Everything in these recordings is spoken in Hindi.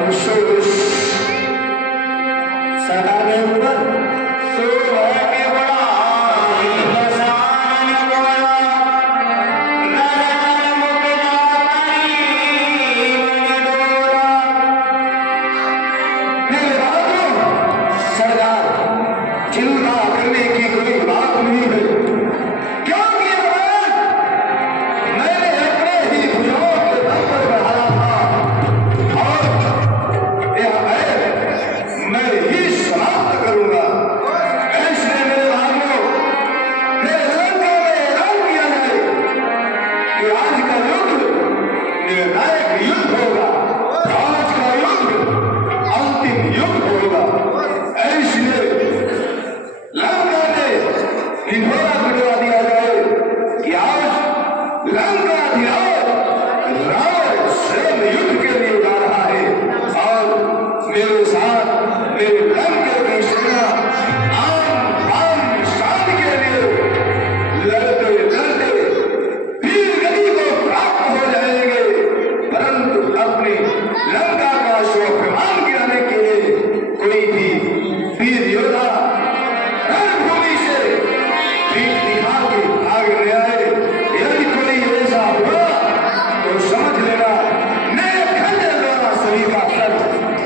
अफसोस सरकार के ऊपर तो है कि बड़ा इंसान बोला न जाने मुके जाती डोरा। मेरे बाबू सरकार चिंता करने की कोई बात नहीं है, क्योंकि मैंने अपने ही भुजाओं के दम पर बढ़ाया था और मैं ही समाप्त करूंगा। ऐसे मेरे भाइयों, मेरे लंका में ऐलान किया है कि आज का युद्ध निर्णायक युद्ध होगा, आज का युद्ध अंतिम युद्ध होगा। इसलिए लंका में ढिंढोरा पिटवा दिया जाए कि आज लंका अधिराज रावण स्वयं युद्ध के लिए जा रहा है और मेरे साथ मेरे लंका की सेना आन बान शान के लिए लड़ते लड़ते वीर गति को प्राप्त हो जाएंगे, परंतु अपने लंका का स्वाभिमान गिराने के लिए कोई भी वीर योद्धा रणभूमि से पीठ दिखा के भाग ले आए। यदि कोई ऐसा हुआ तो समझ लेना मेरे खंजर द्वारा सभी का सर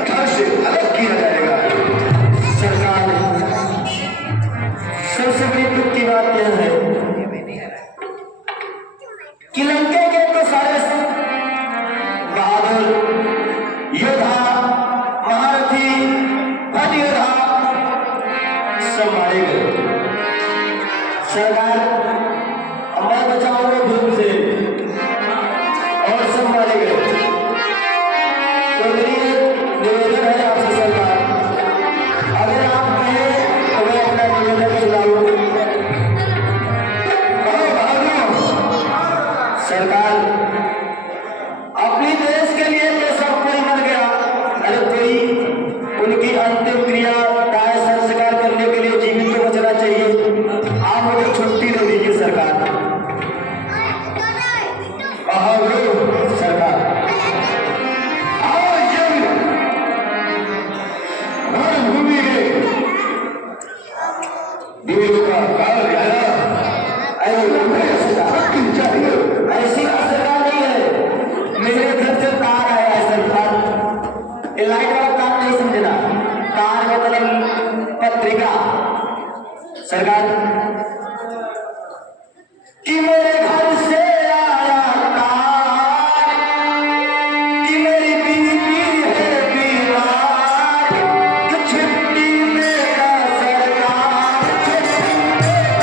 घर से अलग किया जाएगा। सरकार सबसे बड़ी दुख की बात यह है कि लंका के तो सारे बहादुर योद्धा महारथी भट योद्धा सब मारे गए। सरकार मैं बचाऊंगा धूप से और सब मारे गए। तो मेरी निवेदन है आपसे सरकार, अगर आप कहें तो मैं अपना निवेदन सुनाऊं। कहो भाइयों, सरकार अपने देश के लिए तो सब कोई मर गया, अरे कोई उनकी अंतिम क्रिया दाह संस्कार करने के लिए जीवित तो बचना चाहिए। आप मुझे छुट्टी दे दीजिए सरकार। सरकार आज जब रणभूमि में वीरों का काल गया, ऐसी सरकार नहीं है। मेरे घर से तार आया है सरकार, ये लाइट वाला तार नहीं समझना, तार मतलब पत्रिका। सरकार कि मेरे घर से आया तार कि मेरी बीवी है बीमार, कि छुट्टी देगा सरकार, छुट्टी देगा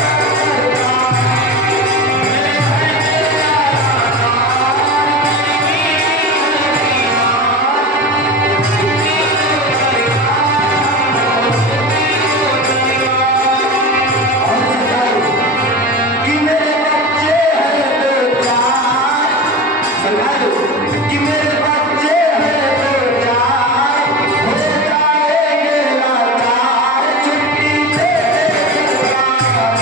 कि मेरे बच्चे हैं दो चार। सरकार कि मेरे बच्चे हैं दो चार, हो जाएंगे लाचार, छुट्टी दे सरकार।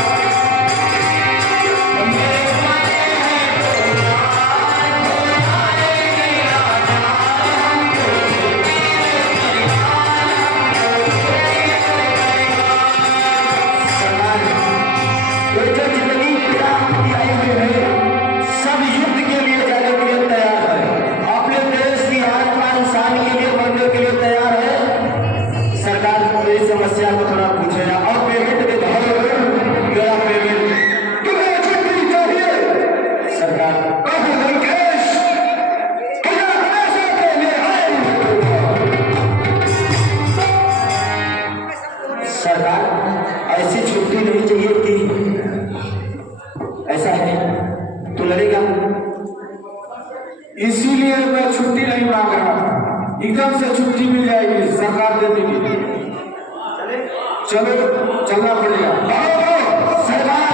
मेरे बच्चे हैं दो चार, हो जाएंगे लाचार, सरकार ये जो जितनी पीड़ा हमकी आई हुई है सब युद्ध के लिए जाने के लिए तैयार है, अपने देश की आत्मान शान के लिए मरने के लिए तैयार है। सरकार मेरी समस्या को थोड़ा पूछेगा और पेमेंट के मेरा पेमेंट तुम्हें छुट्टी चाहिए। सरकार कहो लंकेश क्या हमेशा के लिए आए। सरकार ऐसी छुट्टी नहीं चाहिए कि ऐसा है तो लड़ेगा, इसीलिए मैं छुट्टी नहीं मांग रहा, एकदम से छुट्टी मिल जाएगी, सरकार दे देगी। चलो चलना पड़ेगा। सरकार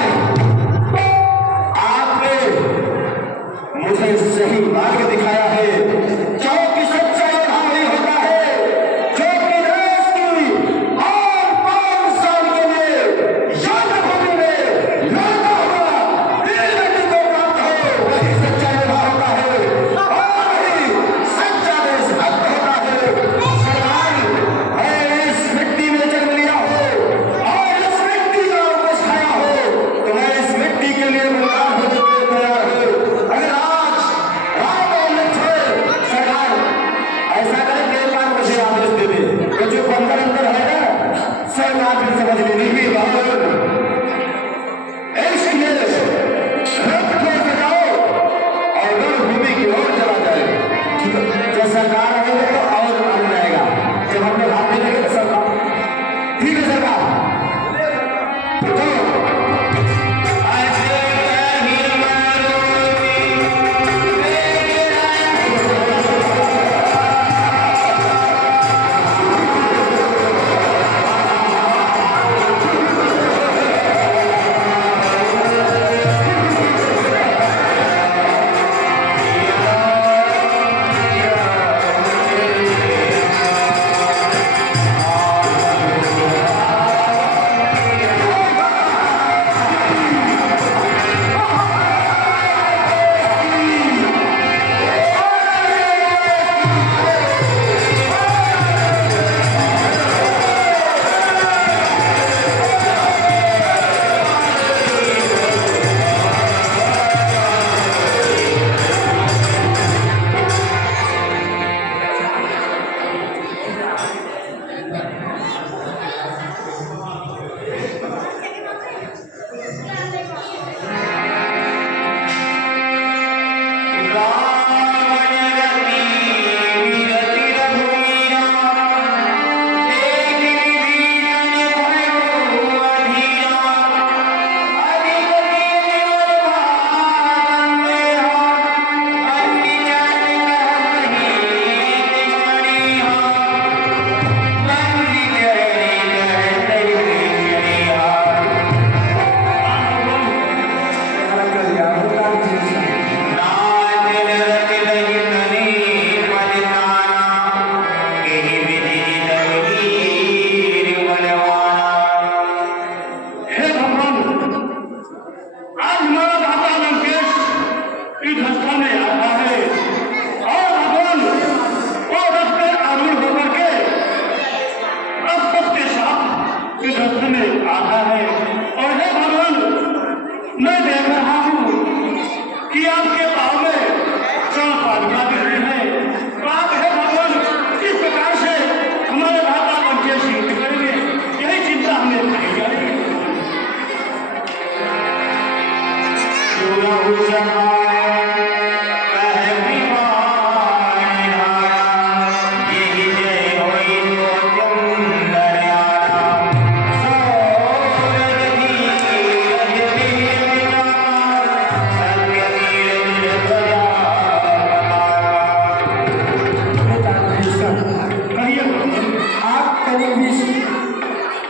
आपने मुझे सही मार्ग दिखाया है, क्योंकि सच्चा योद्धा वही होता है जो कि देश की और 5 साल के लिए युद्ध भूमि में लड़ता हुआ वीर गति को प्राप्त हो, वही सच्चा योद्धा होता है और वही सच्चा देशभक्त होता है। सरकार भी समझ लेनी भी बहादुर इश्क में रथ को सजाओ और रणभूमि की ओर चला जाए। जब सरकार आएगी तो और बन जाएगा, जब हमने भाग देंगे तो सरकार ठीक है सरकार।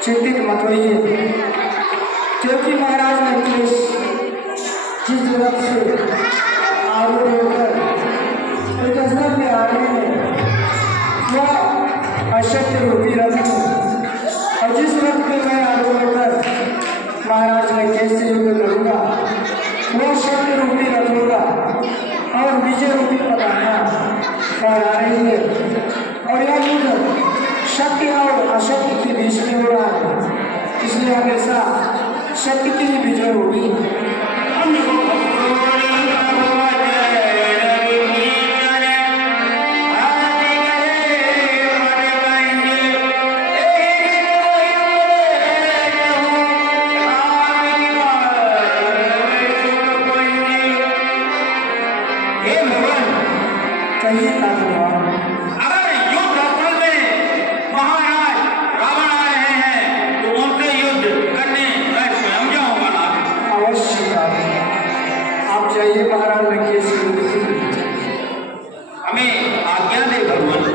चिंतित मत होइए, क्योंकि महाराज लंकेश जिस तरफ से आरूढ़ होकर गजनब में आ रहे हैं वह अशक्त रूपी रथ है, और जिस रथ में मैं आरूढ़ होकर महाराज लंकेश से युद्ध करूँगा वह शक्ति रूपी रथ होगा और विजय रूपी पताका फहरा रही है। और यह युद्ध शक्ति और अशक्ति के बीच में हो रहा है, इसलिए हमेशा शक्ति की ही विजय होगी। कहिए अगर युद्ध स्थल में महाराज रावण आ रहे हैं तो उनसे युद्ध करने मैं स्वयं जाऊंगा। अवश्य आप जाइए महाराज लंकेश, हमें आज्ञा दे भगवान।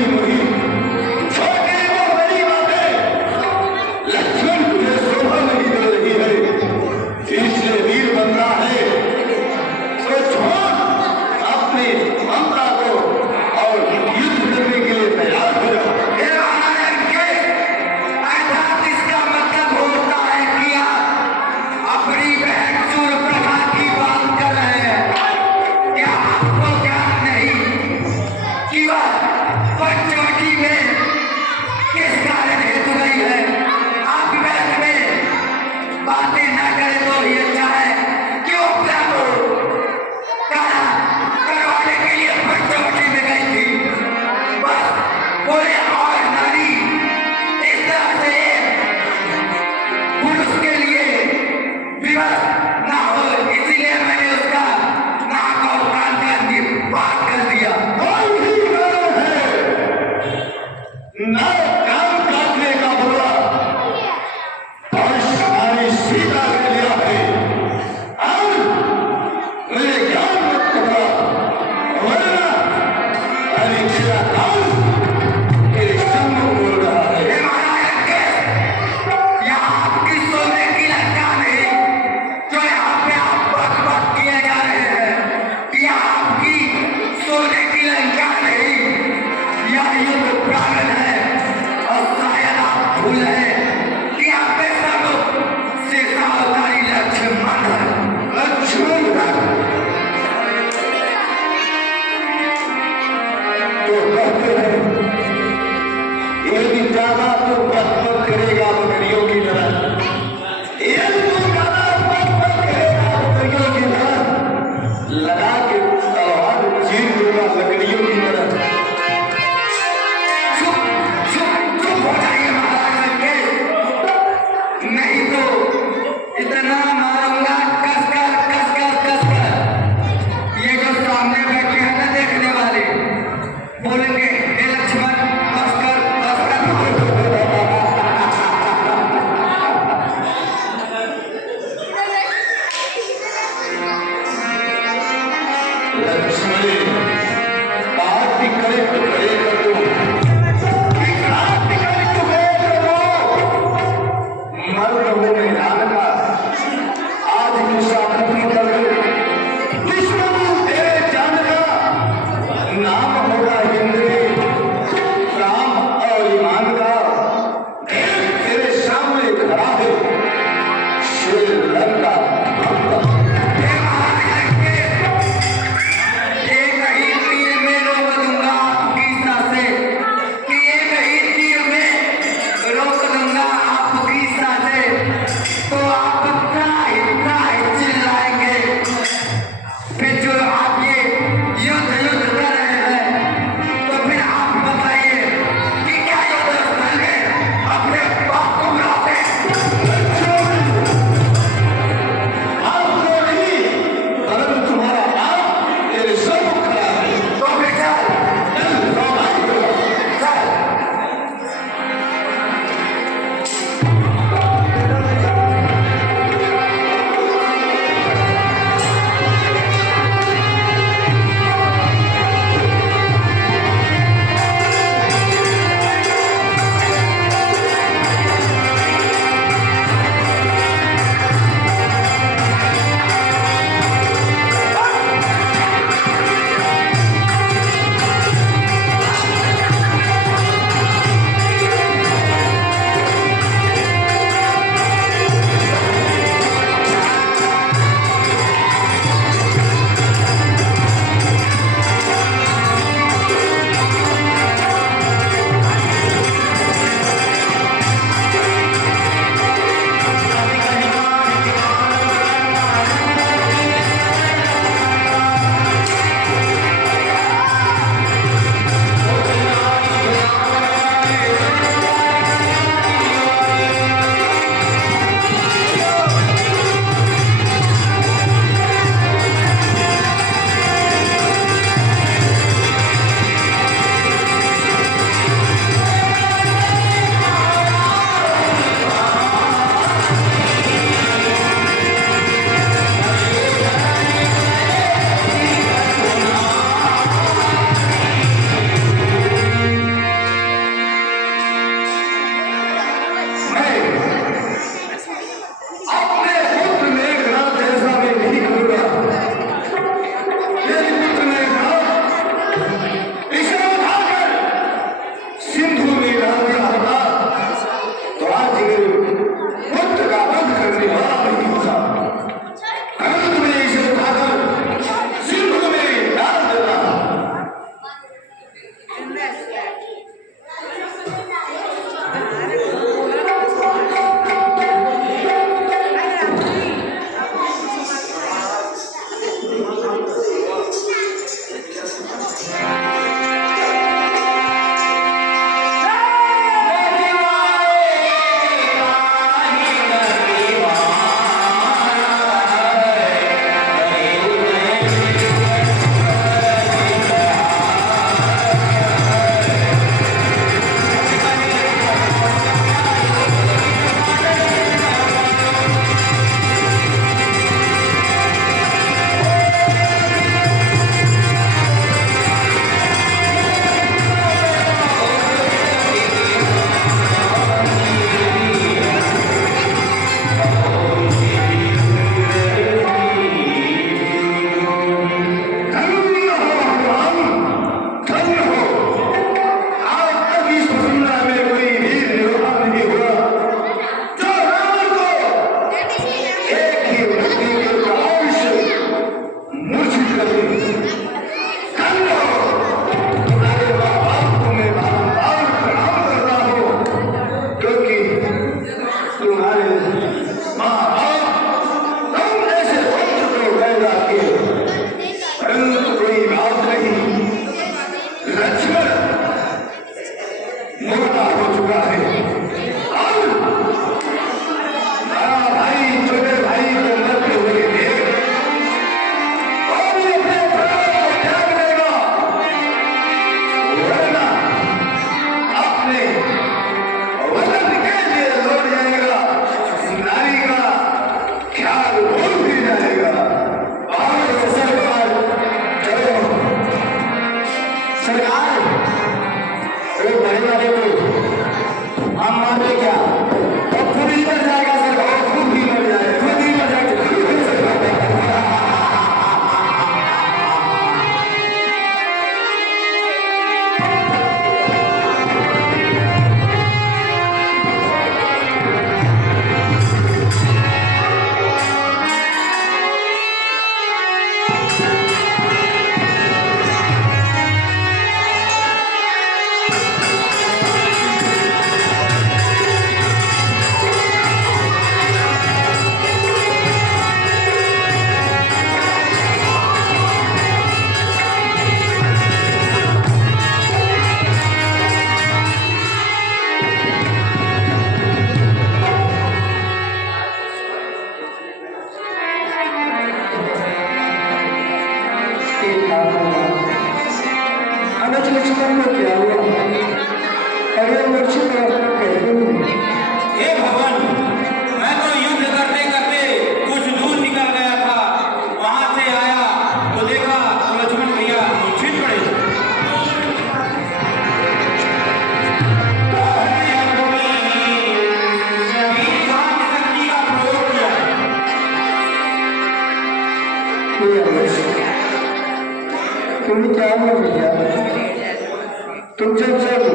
बड़ी मुड़ी छोटी वो बड़ी बातें लक्ष्मण तुझे शोभा नहीं दे रही है, इसलिए वीर बनना है तो छोड़ अपनी ममता को और युद्ध करने के लिए तैयार हो जाओ। हे महाराज के अर्थात इसका मतलब होता है कि आप अपनी बहन सूर्यप्रभा की बात कर रहे हैं। क्या आपको ज्ञान नहीं कि वह पंचवटी में किस कारण हेतु गई है? आप बैठ में बातें न करें तो ही अच्छा है। क्यों प्रभु कहा करवाने के लिए पंचवटी में गई थी? बस कोई और नारी इस तरह से पुरुष के लिए विवश ना हो, इसीलिए मैंने उसका नाक और कान का निपात कर दिया। कोई भी कारण है ना काम काटने का बोला और हमारी सीता कर लिया है। अब मेरे ज्ञान मत पकड़ा वरना अरे तेरा काम मेरे सामने बोल रहा है। हे महाराज के यहाँ आपकी सोने की लंका नहीं जो यहाँ पे आप बक किए जा रहे हैं। यहाँ आपकी सोने की लंका नहीं, यह युद्ध प्रांगण है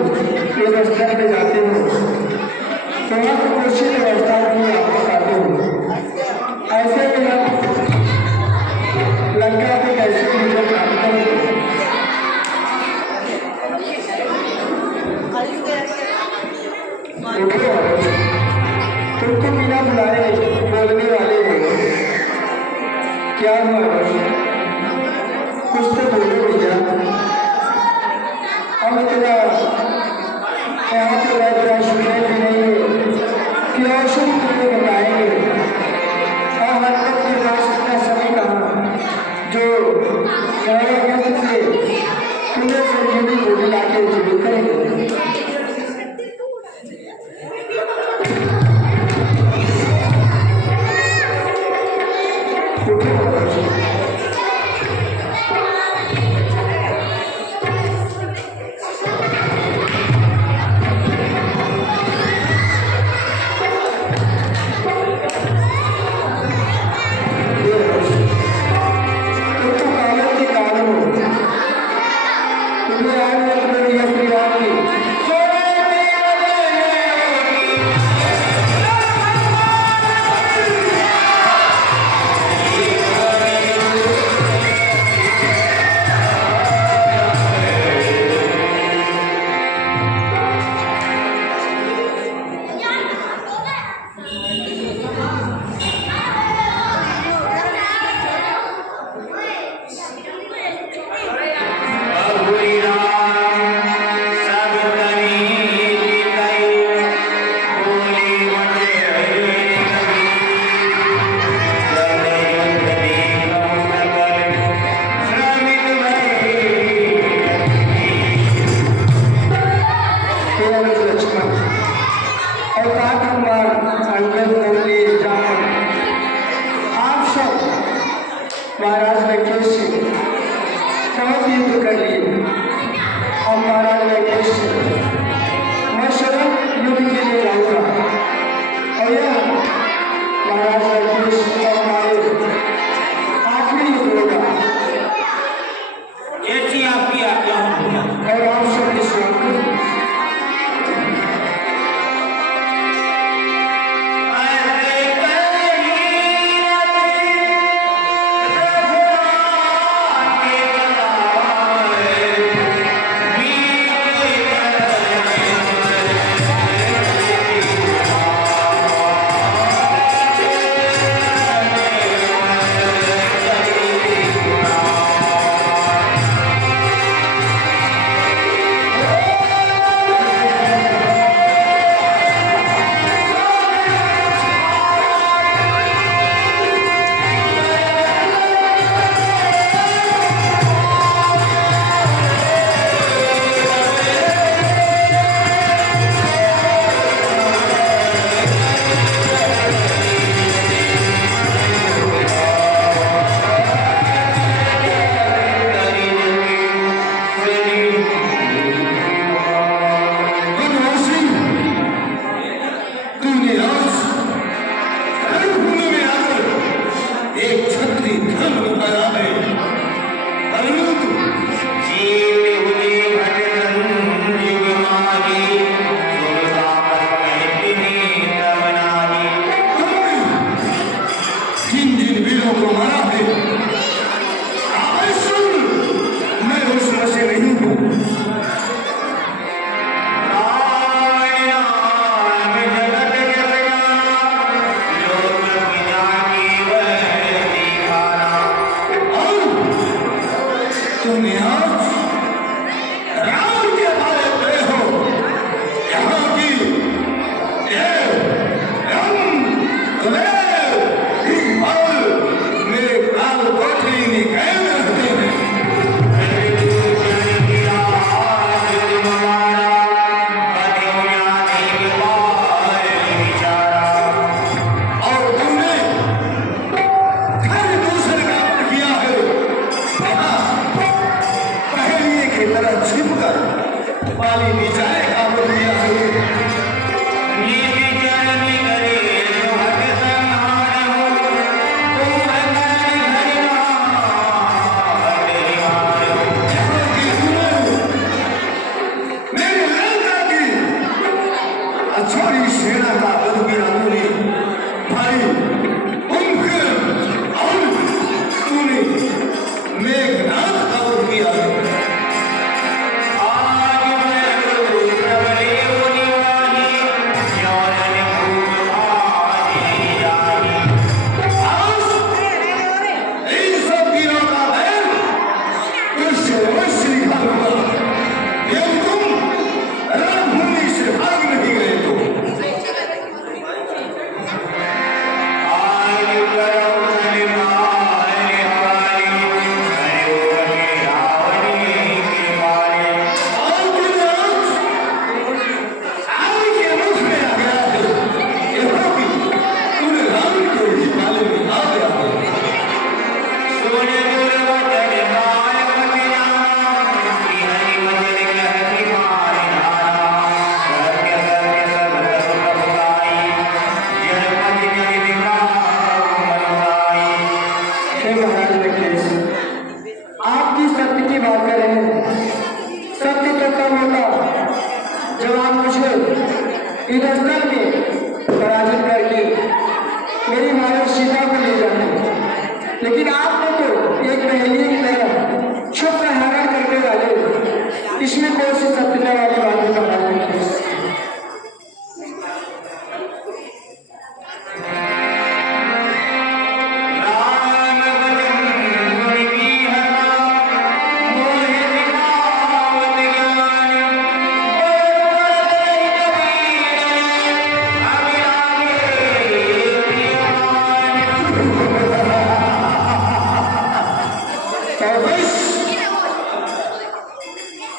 एक स्थल पे जाते हो तो वहाँ सुरक्षित अवस्था में वापस आते हो। ऐसे में आप लंका पे कैसे विजय प्राप्त करोगे? उठो, तुमको बिना बुलाए बोलने वाले हो, क्या हुआ? कुछ तो बोलो भैया। हम इतना यहाँ पे बैठ रहा सुनने भी नहीं है कि औषध तुम्हें बताएंगे और हर तक के पास इतना समय कहा जो से तुम्हें संजीवनी गोली लाके जीवित करेंगे। महाराज लंकेश बहुत युद्ध कर लिए। अब महाराज लंकेश मैं स्वयं युद्ध के लिए जाऊंगा और यह महाराज लंकेश और हमारे आखिरी युद्ध होगा। जैसी आपकी आज्ञा हो और आप सब इस वक्त युद्धस्थल में पराजित करके मेरी माता सीता को ले जाते। लेकिन आपने तो एक महीने की तरह छुप कर हरण करके डाले। इसमें कौन सी सत्यता वाली बातें बताई है?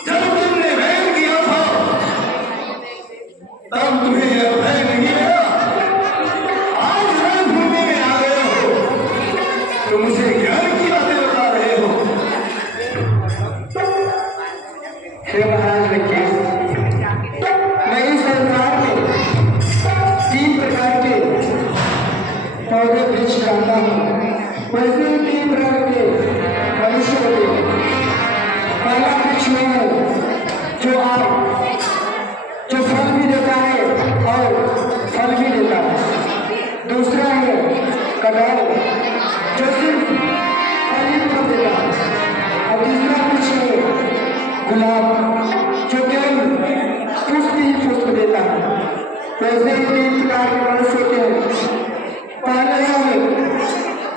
जब तुमने वहन किया था तब तुम्हें यह भय नहीं लगा। आज रणभूमि में आ गए हो तो मुझे ज्ञान की बातें बता रहे हो। हे महाराज लंकेश, मैं इस संसार में 3 प्रकार के पौधे वृक्ष जानता हूँ। वैसे ही 3 प्रकार के मनुष्य होते हैं। पहला वृक्ष वो है जो फल भी देता है और फल भी देता है। दूसरा है कटहल जो सिर्फ फल ही फल देता है। और तीसरा वृक्ष है गुलाब जो केवल पुष्प ही पुष्प देता है। वैसे ही 3 प्रकार के मनुष्य होते हैं। पहले है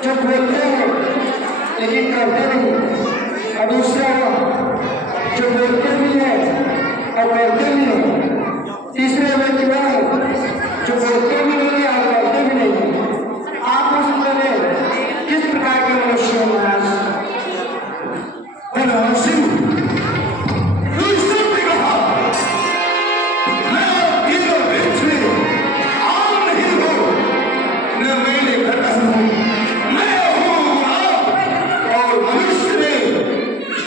जो बोलते हैं लेकिन करते नहीं, और दूसरा जो बोलते भी है और करते भी है। तीसरे व्यक्ति वह है जो बोलते भी नहीं है और करते भी नहीं है। आप उसमें किस प्रकार के मनुष्य हैं महाराज? बलवान सिंह, तू सत्य कहा। मैं तीनों वृक्ष में आम नहीं हूँ, न मेले कटहल हूँ। मैं हूँ गुलाब, और मनुष्य में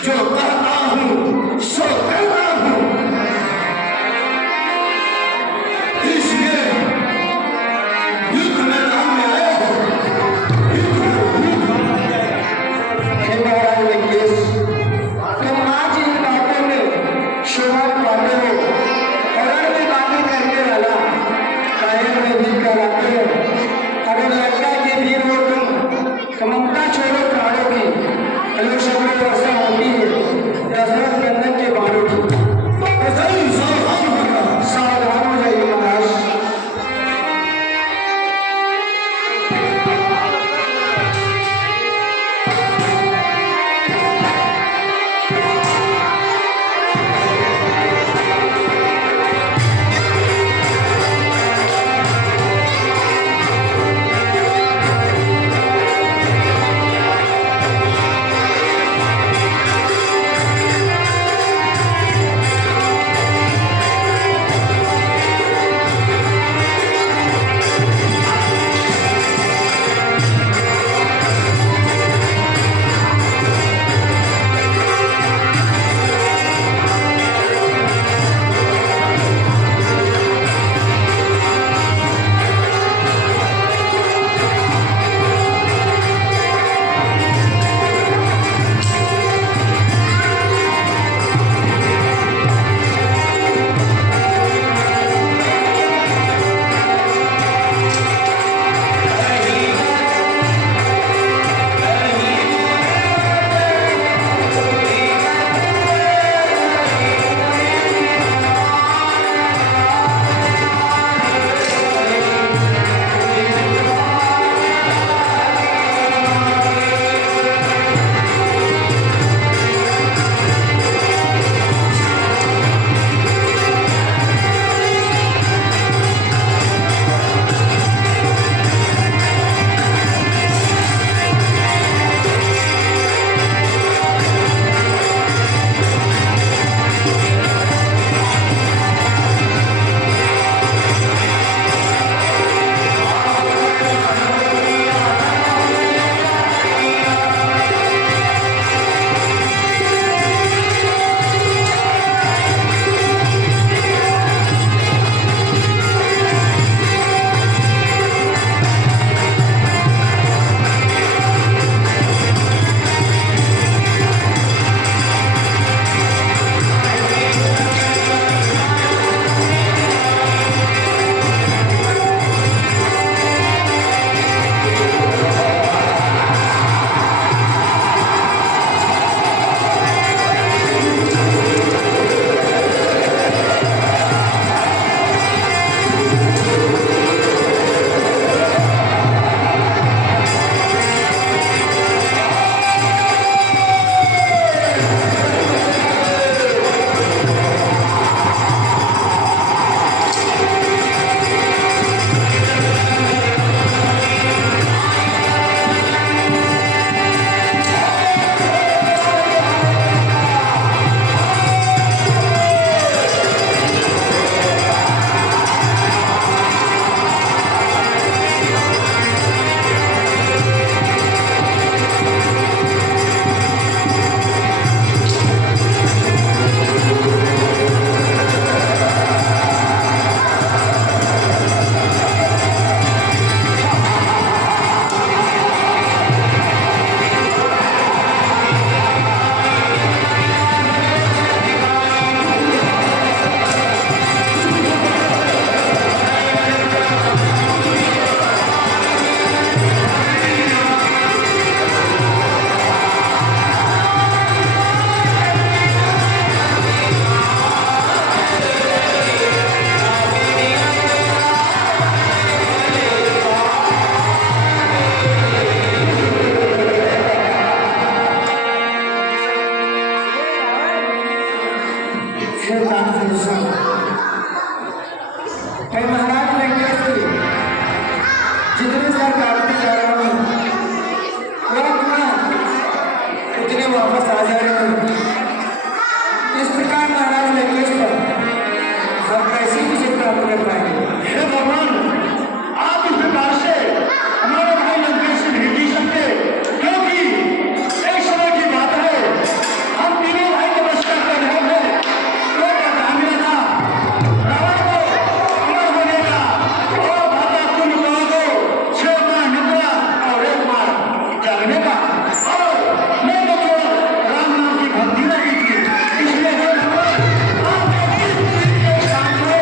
जो कहता हूँ सो कहता हूँ। कर पाएंगे। हे भगवान, आप इस प्रकार से हमारे भाई लंकेश से भेज नहीं सकते, क्योंकि एक समय की बात है, हम तीनों भाई तपस्या कर रहे थे, तो ग्रामीण था रावण को अमर होने का, और माता कुंभ को 6 बार निद्रा और 1 बार जागने का, और मैं तो केवल राम नाम की भक्ति नहीं थी, इसलिए हे भगवान, आपने इस दिन के शाम को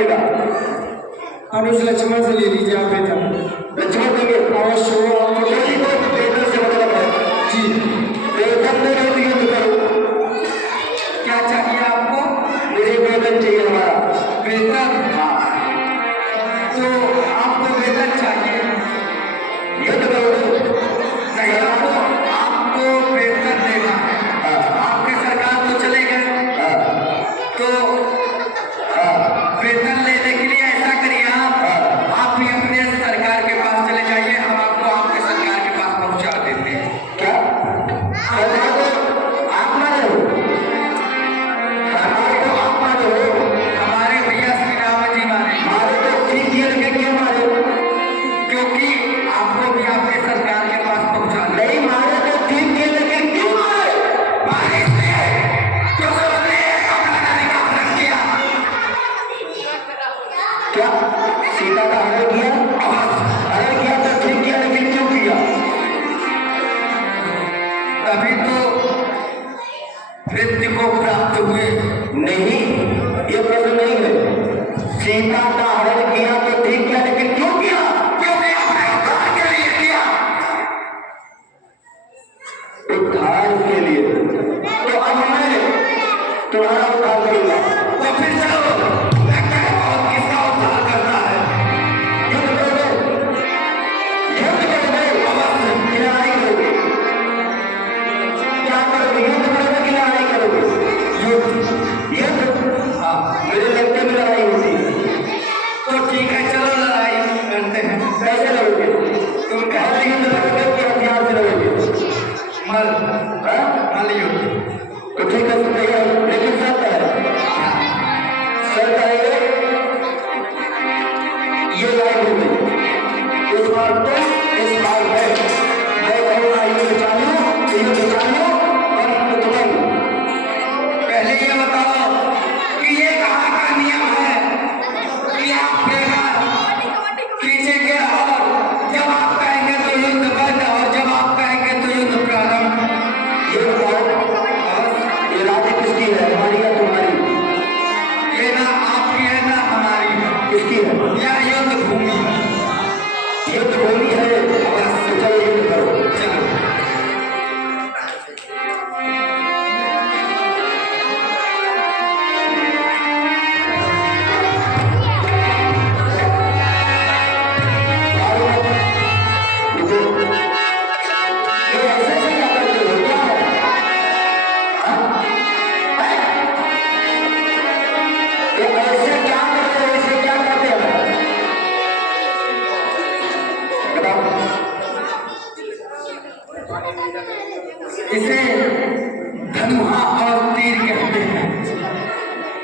बनेगा? अनुज लक्ष्मण से ले लीजिए आप वेतन। लक्ष्मण देंगे अवश्य हो आपको यही तो वेतन से मतलब है। जी। वेतन दे रहे तो युद्ध करो। क्या चाहिए आपको? मुझे वेतन चाहिए हमारा। वेतन? हाँ, तो आपको वेतन चाहिए? युद्ध करो। नहीं, आपको वेतन देना है। हाँ, आपके सरकार तो चले गए, हाँ, तो हाँ, वेतन लेने के लिए ऐसा करिए आप भी अपने सरकार के पास चले जाइए, हम आपको आपके सरकार के पास पहुंचा देते हैं। क्या? सरकार को आप मारे हो? सरकार को आप मारे हो? हमारे भैया श्री राम जी मारे, मारे तो ठीक किया, लेकिन क्यों मारे? क्योंकि आपको भी आपके सरकार के पास पहुंचा दें। नहीं मारे तो ठीक किया, लेकिन क्यों मारे? मारे इसलिए क्योंकि उन्होंने अपना नारी का हनन किया। क्या सीता का हरण किया? हरण किया तो ठीक किया, लेकिन क्यों किया? तभी तो मृत्यु को प्राप्त हुए। नहीं, ये प्रश्न नहीं है। सीता का हरण किया तो ठीक किया, लेकिन क्यों किया? क्योंकि अपने उद्धार के लिए किया। उद्धार के लिए। तो अब मैं तुम्हारा उद्धार करूंगा। तो फिर चलो देखते हैं कौन किसका उद्धार करता है। युद्ध करोगे? युद्ध करोगे? अवश्य। कि लड़ाई करोगे? क्या करोगे? युद्ध करोगे कि लड़ाई करोगे? युद्ध। युद्ध? हाँ, मेरे लगते में लड़ाई होती है। तो ठीक है, चलो लड़ाई करते हैं। कैसे लड़ोगे? तुम कैसे कहते युद्ध करोगे कि हथियार से लड़ोगे? मल हाँ? मल युद्ध। तो ठीक है, सुन रही है, लेकिन शर्त है। शर्त है ये लड़ाई हो गई। इस बार तो इस बार मैं कहूँगा युद्ध चालू, युद्ध चालू, बंद तो बंद। पहले ये बताओ कि ये कहाँ का नियम है कि आप बेकार खींचेंगे और जब आप कहेंगे तो युद्ध बंद और जब आप कहेंगे तो युद्ध प्रारंभ। ये बताओ, ये राज्य किसकी है, हमारी या तुम्हारी? ये ना आपकी है ना हमारी है, किसकी है? यह युद्ध भूमि है। युद्ध भूमि है। तो चलो युद्ध करो। चलो इसे धनुहा और तीर कहते हैं।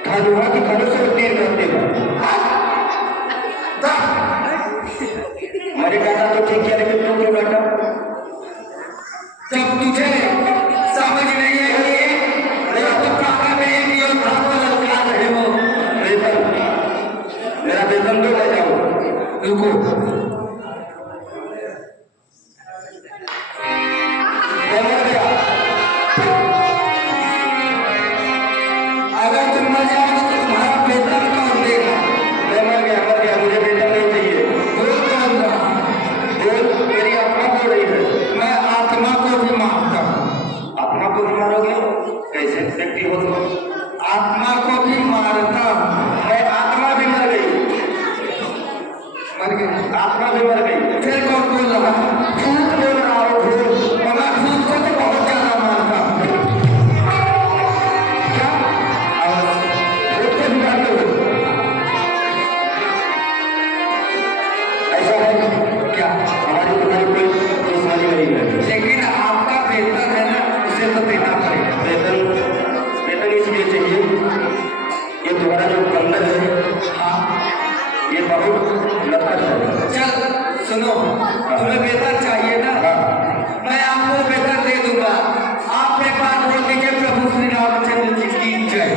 धनुहा की धनुष और तीर करते हैं। मैंने कहा तो ठीक किया, लेकिन तुम क्यों बैठा? जब तुझे समझ नहीं है कि तो प्राणा में एक योद्धा को ललकार रहे हो। वेतन, मेरा वेतन दो, मैं जाऊँ। रुको, मैं मर गया। अगर तुम मर जाओगे तो तुम्हारा वेतन कौन देगा? मैं मर गया, मुझे वेतन नहीं चाहिए। बोल कौन रहा? बोल, मेरी आत्मा बोल रही है। मैं आत्मा को भी मारता हूँ। आत्मा को भी मारोगे? कैसे व्यक्ति हो तुम? आत्मा को भी मारता हूँ। मैं आत्मा भी मर गई। मर गए? आत्मा भी मर गई। फिर कौन बोल रहा है? भूत बोल रहा हूँ, भूत। और मैं भूत को तो बहुत ज्यादा मारता हूँ। क्या? भूत को भी मारते हो? ऐसा है क्या? हमारी तुम्हारी कोई दुश्मनी नहीं है। लेकिन आपका वेतन है ना, उसे तो देना पड़ेगा। वेतन इसलिए चाहिए, ये तुम्हारा जो बंदर है, हाँ, ये बहुत नफरत है। चल सुनो, तुम्हें वेतन चाहिए ना? हाँ। मैं आपको वेतन दे दूंगा। आप एक बात बोल दीजिए, प्रभु श्री रामचंद्र जी की जय।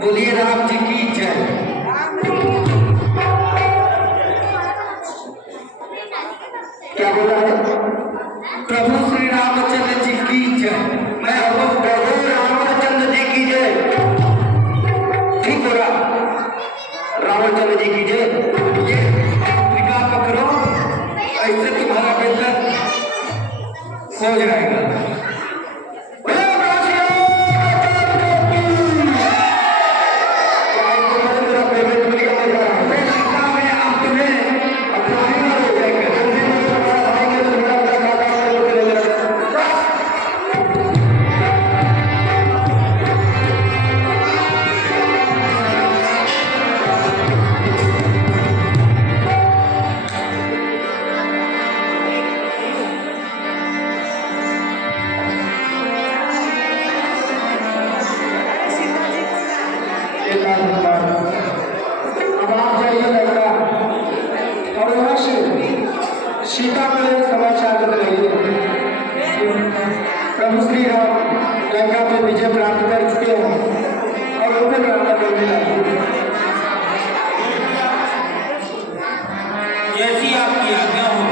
बोलिए राम जी की जय। क्या बोला है? प्रभु श्री रामचंद्र जी की जय। मैं प्रभु रामचंद्र जी की जय। पे विजय प्राप्त कर चुके हो और उनको प्राप्त करने लगे। जैसी आपकी आज्ञा हो।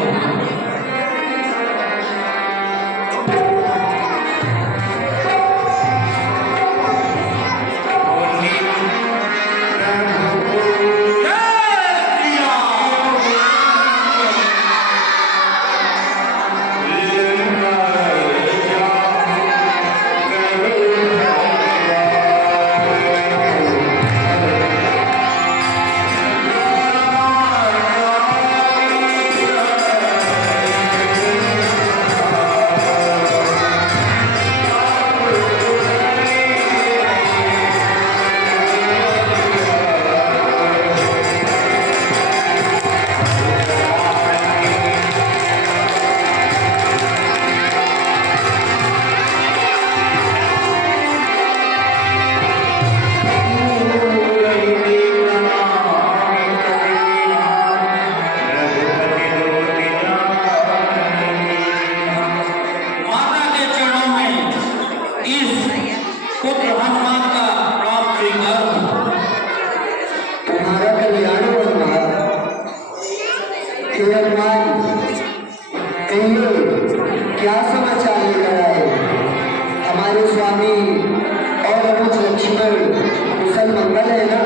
क्या समाचार लेकर आए हमारे स्वामी और अनुज लक्ष्मण? कुशल मंगल है ना?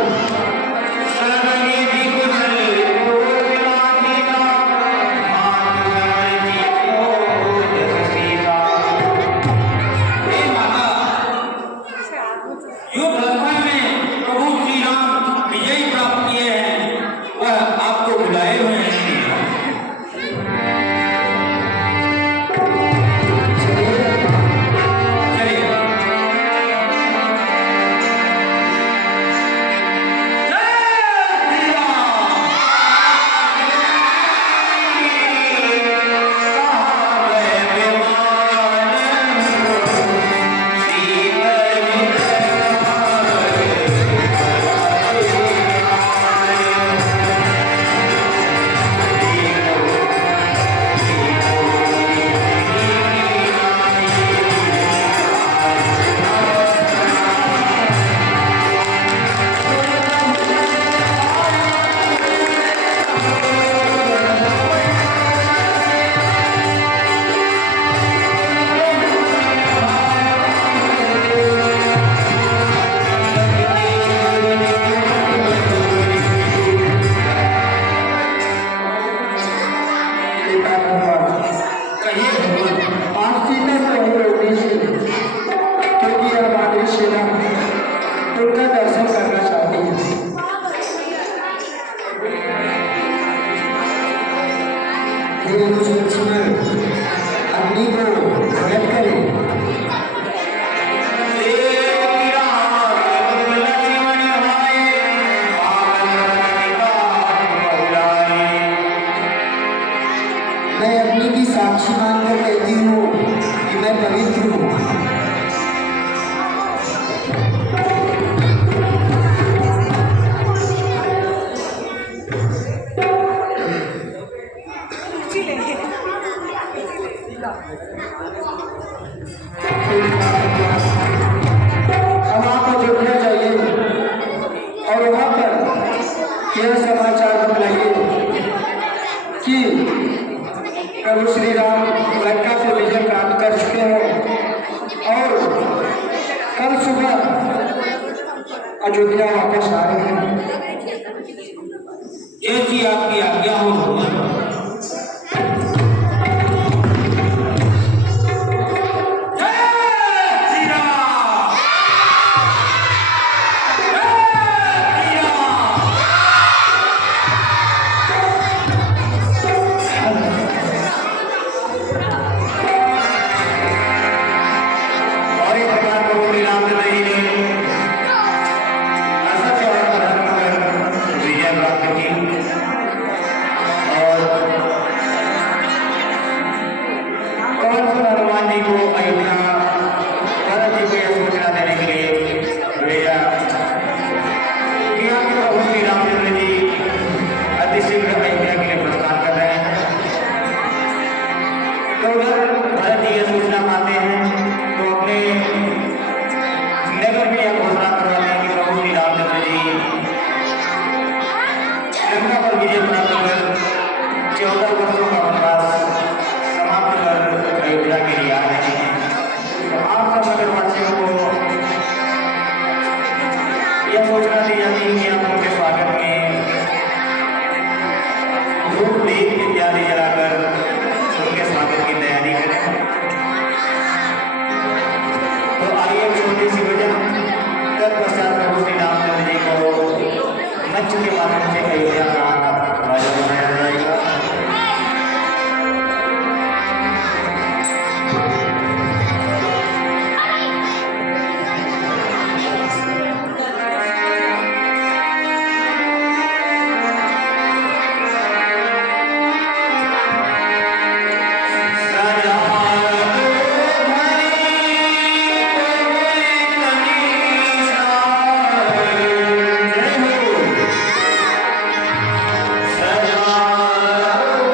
उनका दर्शन करना चाहती हूँ। हे अनुज लक्ष्मण, अग्नि को प्रकट करें। मैं अग्नि की साक्षी मानकर कहती हूँ कि मैं पवित्र हूँ। अब आपको देखना चाहिए और वहां पर यह समाचार बताइए कि प्रभु श्री राम लंका से विजय प्राप्त कर चुके हैं और कल सुबह अयोध्या वापस आ रहे हैं। जैसी आपकी आज्ञा हो। भी